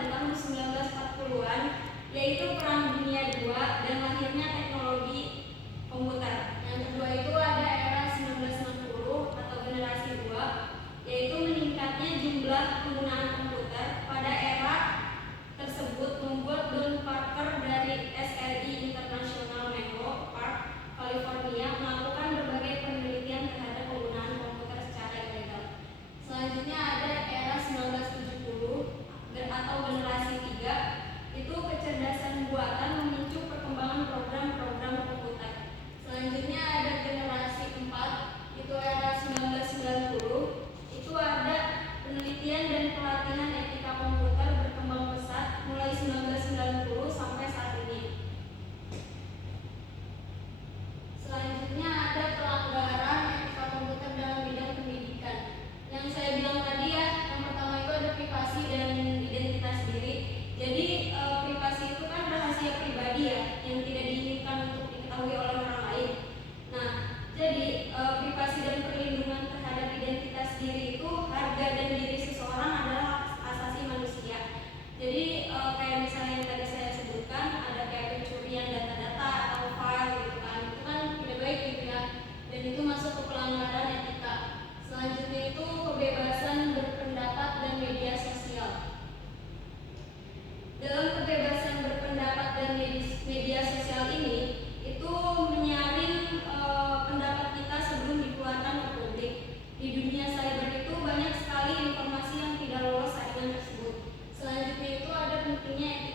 pada tahun 1940-an, yaitu Perang Dunia II dan lahirnya teknologi komputer. Yang kedua itu ada era 1960 atau generasi 2, yaitu meningkatnya jumlah penggunaan komputer. Pada era tersebut membuat Don Parker dari SRI International Menlo Park, California melakukan berbagai penelitian terhadap penggunaan komputer secara ilegal. Selanjutnya ada era 1970 atau generasi 3, itu kecerdasan buatan memicu perkembangan program-program komputer. Selanjutnya ada generasi 4, itu era 1990, itu ada penelitian dan pelatihan etika komputer berkembang pesat mulai 1990 sampai saat ini. Selanjutnya ada pelanggaran etika komputer dalam bidang pendidikan. Yang saya bilang tadi ya, yang pertama itu ada privasi dan identitas diri. Jadi privasi itu kan rahasia pribadi ya, yang tidak diinginkan untuk diketahui oleh orang lain. Nah, jadi privasi dan perlindungan terhadap identitas diri itu harga dan diri seseorang adalah hak asasi manusia. Jadi kayak misalnya yang tadi saya sebutkan, ada kayak pencurian data-data atau file gitu kan, itu kan tidak baik gitu ya, dan itu masuk ke pelanggaran etika. Selanjutnya itu kebebasan berpendapat dan media sosial. Dalam kebebasan berpendapat dan media sosial ini, itu menyaring pendapat kita sebelum dikeluarkan ke publik. Di dunia cyber itu banyak sekali informasi yang tidak lolos saringan tersebut. Selanjutnya itu ada pentingnya